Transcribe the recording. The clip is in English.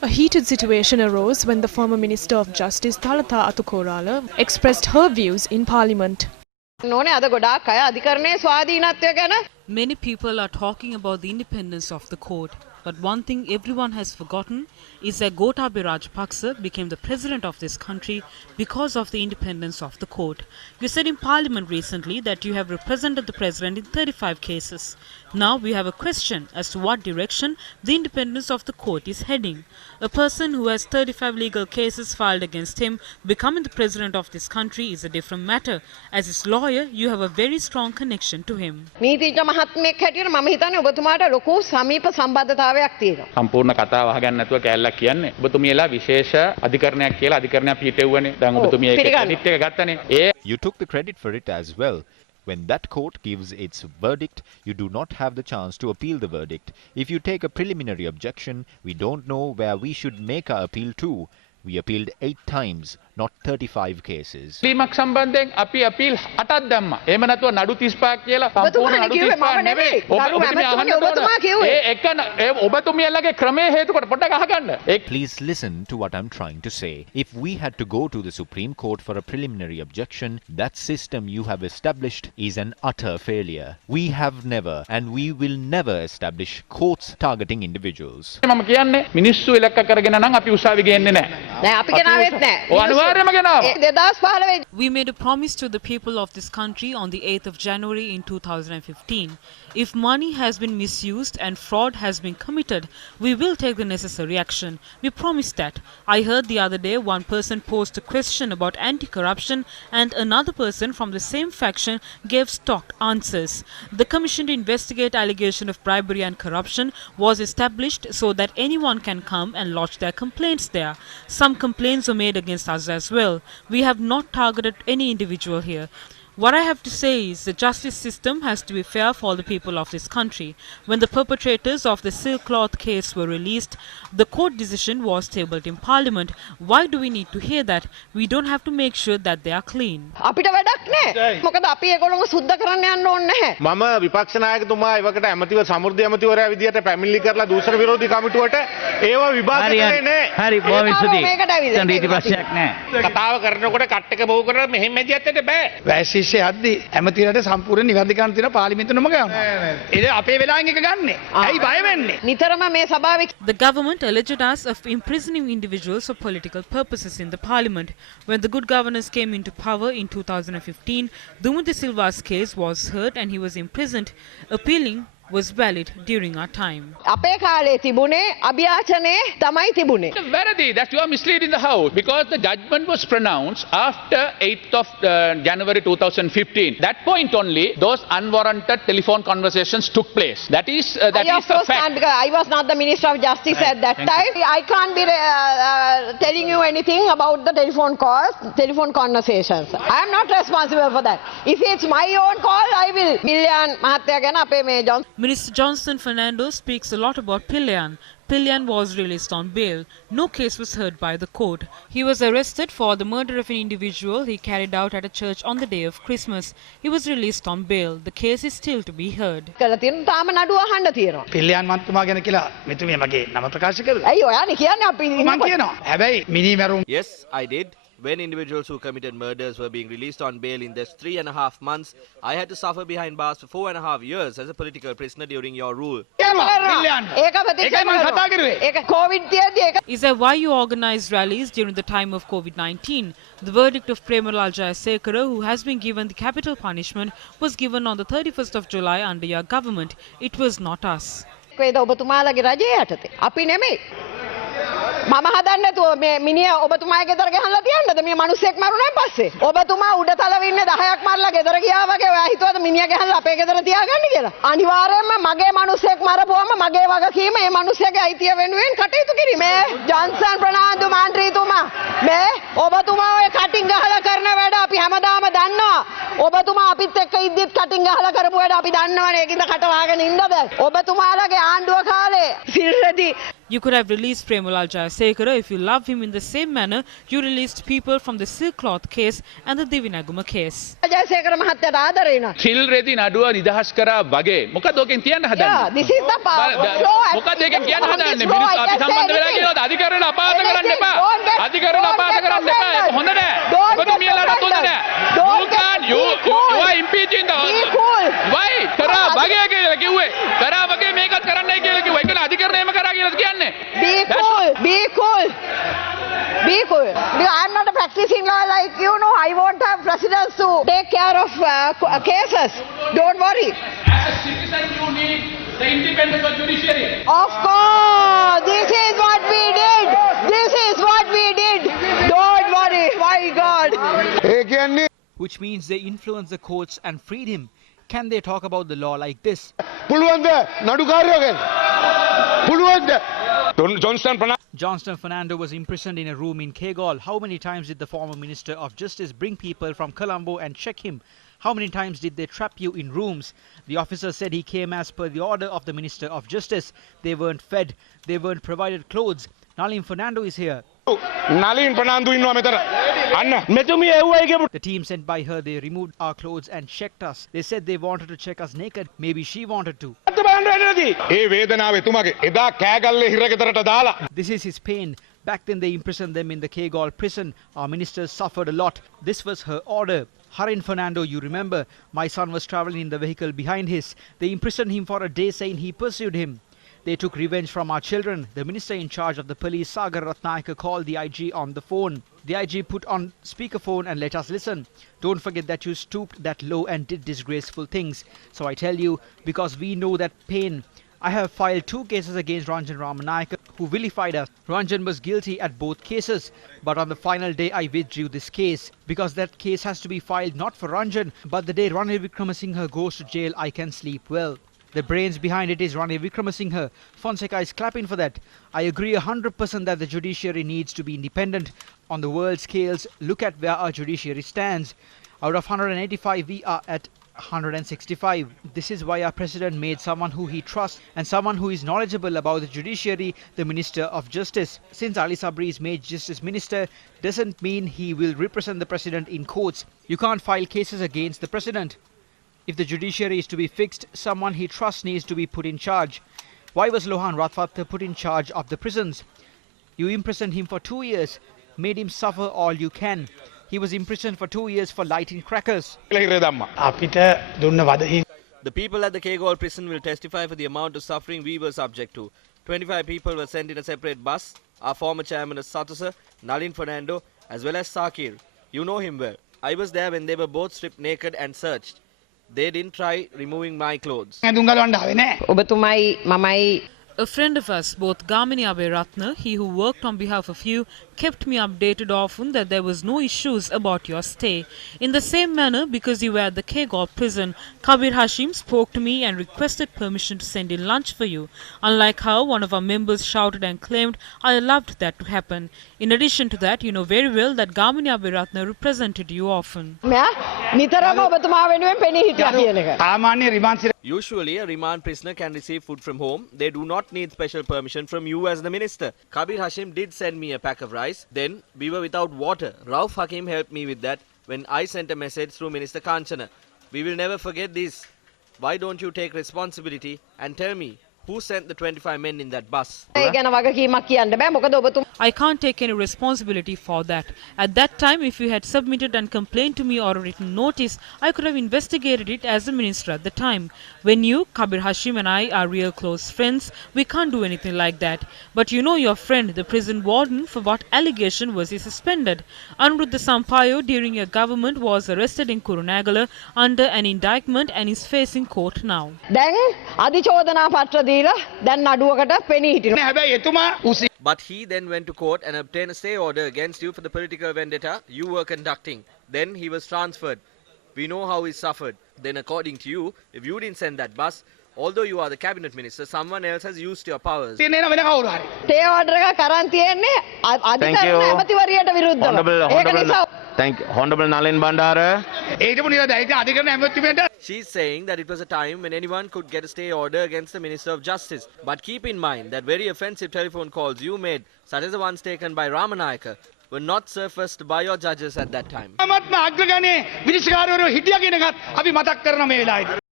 A heated situation arose when the former Minister of Justice Thalatha Attukorala expressed her views in Parliament. Many people are talking about the independence of the court, but one thing everyone has forgotten is that Gotabaya Rajapaksa became the president of this country because of the independence of the court. You said in Parliament recently that you have represented the president in 35 cases. Now we have a question as to what direction the independence of the court is heading. A person who has 35 legal cases filed against him becoming the president of this country is a different matter. As his lawyer, you have a very strong connection to him. සම්පූර්ණ කතාව අහගන්න නැතුව කෑල්ලක් කියන්නේ ඔබතුමියලා විශේෂ අධිකරණයක් කියලා අධිකරණයක් පිටෙව්වනේ දැන් ඔබතුමිය ඒක ක්‍රෙඩිට් එක ගත්තනේ You took the credit for it as well. When that court gives its verdict, you do not have the chance to appeal the verdict. If you take a preliminary objection, we don't know where we should make our appeal to. We appealed 8 times, not 35 cases. ලිමක් සම්බන්ධයෙන් අපි appeal 8ක් දැම්මා. එහෙම නැතුව නඩු 35ක් කියලා සම්පූර්ණ නඩු 35 නෙවෙයි. ඔබතුමිය අහන්න ඔබතුමියලගේ ක්‍රමයේ හේතු කොට පොඩ්ඩක් අහගන්න. Please listen to what I'm trying to say. If we had to go to the Supreme Court for a preliminary objection, that system you have established is an utter failure. We have never and we will never establish courts targeting individuals. මම කියන්නේ මිනිස්සු ඉලක්ක කරගෙන නම් අපි උසාවි ගේන්නේ නැහැ. We made a promise to the people of this country on the 8th of January in 2015. If money has been misused and fraud has been committed, we will take the necessary action. We promised that. I heard the other day one person posed a question about anti-corruption and another person from the same faction gave stocked answers. The commission to investigate allegation of bribery and corruption was established so that anyone can come and lodge their complaints there. Some complaints were made against us as well. We have not targeted any individual here. What I have to say is the justice system has to be fair for the people of this country. When the perpetrators of the silk cloth case were released, the court decision was tabled in Parliament. Why do we need to hear that? We don't have to make sure that they are clean. මම විපක්ෂ නායකතුමා එවකට ඇමතිව සමෘද්ධි ඇමතිවරයා විදියට පැමිණිලි කරලා දූෂණ විරෝධී කමිටුවට ඒව විභාග කරේ නෑ. හරි බොහොම ස්තුතියි. දැන් රීති ප්‍රශ්නයක් නෑ. කතාව කරනකොට කට් එක බහුව කරලා මෙහෙම මැදිහත් වෙන්න බෑ. යද්දී ඇමතිරට සම්පූර්ණ නිවැරදිකම් තියෙන පාර්ලිමේන්තුව නොම ගන්නවා. ඒක අපේ වෙලාවෙන් එක ගන්නෙ. ඇයි බය වෙන්නේ? The government alleged us of imprisoning individuals for political purposes in the parliament. When the good governors came into power in 2015, Dumudi Silva's case was heard and he was imprisoned. Appealing was valid during our time. Veradi, that you are misleading the House because the judgment was pronounced after 8th of January 2015. That point only, those unwarranted telephone conversations took place. That is the fact. Because I was not the Minister of Justice at that time. I can't be telling you anything about the telephone calls, telephone conversations. I am not responsible for that. If it's my own call, I will. Minister Johnson Fernando speaks a lot about Pillian. Pillian was released on bail. No case was heard by the court. He was arrested for the murder of an individual he carried out at a church on the day of Christmas. He was released on bail. The case is still to be heard. පිල්ලියන් මන්තුමා ගැන කියලා මෙතුමිය මගේ නම ප්‍රකාශ කළා. මම කියනවා. හැබැයි මිනිමරුන් Yes, I did. When individuals who committed murders were being released on bail in just 3.5 months, I had to suffer behind bars for 4.5 years as a political prisoner during your rule. Is that why you organized rallies during the time of COVID-19? The verdict of Premalal Jayasekara, who has been given the capital punishment, was given on the 31st of July under your government. It was not us. මම හදන්නේ නැතුව මේ මිනිහා ඔබතුමාගේ ගෙදර ගහලා තියන්නද මේ මිනිස්සෙක් මරුණාන් පස්සේ ඔබතුමා උඩ තලව ඉන්නේ 10ක් මරලා ගෙදර ගියා වගේ ඔයා හිතුවද මිනිහා ගහලා අපේ ගෙදර තියාගන්න කියලා අනිවාර්යයෙන්ම මගේ මිනිස්සෙක් මරපුවම මගේ වගකීම මේ මිනිස්සයාගේ අයිතිය වෙනුවෙන් කටයුතු කිරීම මේ ජොන්සන් ප්‍රනාන්දු මන්ත්‍රීතුමා මේ ඔබතුමා ඔය කටින් ගහලා කරන වැඩ අපි හැමදාම දන්නවා ඔබතුමා අපිත් එක්ක ඉද්දිත් කටින් ගහලා කරපු වැඩ අපි දන්නවනේ ඒකින්ද කට වහගෙන ඉන්නද ඔබතුමාලගේ ආණ්ඩුව කාලේ සිල්රෙදි You could have released Premalal Jayasekara if you love him in the same manner you released people from the Silk Cloth case and the Divinaguma case. Jayasekara මහත්තයාට ආදරේ වෙනවා. සිල් රෙදි නඩුව නිදහස් කරා වගේ මොකද ඔකෙන් කියන්න Yeah, හදන්නේ? this is the flow. මොකද ඒකෙන් කියන්න හදන්නේ? මිනිස්සු අපි සම්බන්ධ වෙලා කියනවාද අධිකරණ අපහාස කරන්න එපා. අධිකරණ අපහාස කරන්න එපා. ඒක හොඳ නෑ. ඔබතුමියලාට හොඳ නෑ. You are impeaching the Why? කරා වගේ කියලා කිව්වේ. කරා වගේ මේකත් කරන්නයි කියලා කිව්වා. ඒක අධිකරණ එහෙම කරා කියලාද කියන්නේ? Be cool. Be cool. Be cool. I'm not a practicing law like you know. I won't have presidents to take care of cases. Don't worry. As a citizen, you need the independence of judiciary. Of course. This is what we did. This is what we did. Don't worry. My God. Which means they influenced the courts and freed him. Can they talk about the law like this? Johnston Fernando was imprisoned in a room in Kegol. How many times did the former Minister of Justice bring people from Colombo and check him? How many times did they trap you in rooms? The officer said he came as per the order of the Minister of Justice. They weren't fed. They weren't provided clothes. Nalin Fernando is here. The team sent by her, they removed our clothes and checked us. They said they wanted to check us naked. Maybe she wanted to. This is his pain. Back then they imprisoned them in the Kegol prison. Our ministers suffered a lot. This was her order. Harin Fernando, you remember, my son was travelling in the vehicle behind his. They imprisoned him for a day saying he pursued him. They took revenge from our children. The minister in charge of the police, Sagar Ratnayaka, called the IG on the phone. The IG put on speakerphone and let us listen. Don't forget that you stooped that low and did disgraceful things. So I tell you, because we know that pain. I have filed 2 cases against Ranjan Ramanayaka, who vilified us. Ranjan was guilty at both cases, but on the final day I withdrew this case, because that case has to be filed not for Ranjan, but the day Ranil Wickramasinghe goes to jail, I can sleep well. The brains behind it is Ranil Wickramasinghe. Fonseca is clapping for that. I agree 100% that the judiciary needs to be independent. On the world scales, look at where our judiciary stands. Out of 185, we are at 165. This is why our president made someone who he trusts and someone who is knowledgeable about the judiciary the Minister of Justice. Since Ali Sabri is made Justice Minister, doesn't mean he will represent the president in courts. You can't file cases against the president. If the judiciary is to be fixed, someone he trusts needs to be put in charge. Why was Lohan Ratwatte put in charge of the prisons? You imprisoned him for 2 years, made him suffer all you can. He was imprisoned for 2 years for lighting crackers. The people at the Kegol prison will testify for the amount of suffering we were subject to. 25 people were sent in a separate bus. Our former chairman is Satusa, Nalin Fernando, as well as Sakir. You know him well. I was there when they were both stripped naked and searched. They didn't try removing my clothes. A friend of us, both Gamini Aberatna, he who worked on behalf of you, kept me updated often that there was no issues about your stay. In the same manner, because you were at the Kegol prison, Kabir Hashim spoke to me and requested permission to send in lunch for you. Unlike how one of our members shouted and claimed, I allowed that to happen. In addition to that, you know very well that Gamini Aberatna represented you often. Usually, a remand prisoner can receive food from home. They do not need special permission from you as the minister. Kabir Hashim did send me a pack of rice. Then, we were without water. Rauf Hakim helped me with that when I sent a message through Minister Kanchana. We will never forget this. Why don't you take responsibility and tell me who sent the 25 men in that bus? I can't take any responsibility for that. At that time, if you had submitted and complained to me or a written notice, I could have investigated it as a minister at the time. When you, Kabir Hashim and I are real close friends, we can't do anything like that. But you know your friend, the prison warden, for what allegation was he suspended? Anuruddha Sampayo during your government was arrested in Kurunegala under an indictment and is facing court now. But he then went to court and obtained a stay order against you for the political vendetta you were conducting. Then he was transferred. We know how he suffered. Then according to you, if you didn't send that bus, although you are the cabinet minister, someone else has used your powers. තියෙන වෙන කවුරු හරි. තේ order එක කරන් තියෙන්නේ අධිකරණ ඇමතිවරියට විරුද්ධව. ඒක නිසා Thank you. Honorable Nalin Bandara. ඒකම නිලධාරීන් අධිකරණ ඇමතිවරයාට She's saying that it was a time when anyone could get a stay order against the Minister of Justice. But keep in mind that very offensive telephone calls you made, such as the ones taken by Ramanayaka, were not surfaced by your judges at that time. අග්‍රගණයේ විනිශ්චයකාරවරු හිටියා කියන එකත් අපි මතක් කරන මේ වෙලාවේදී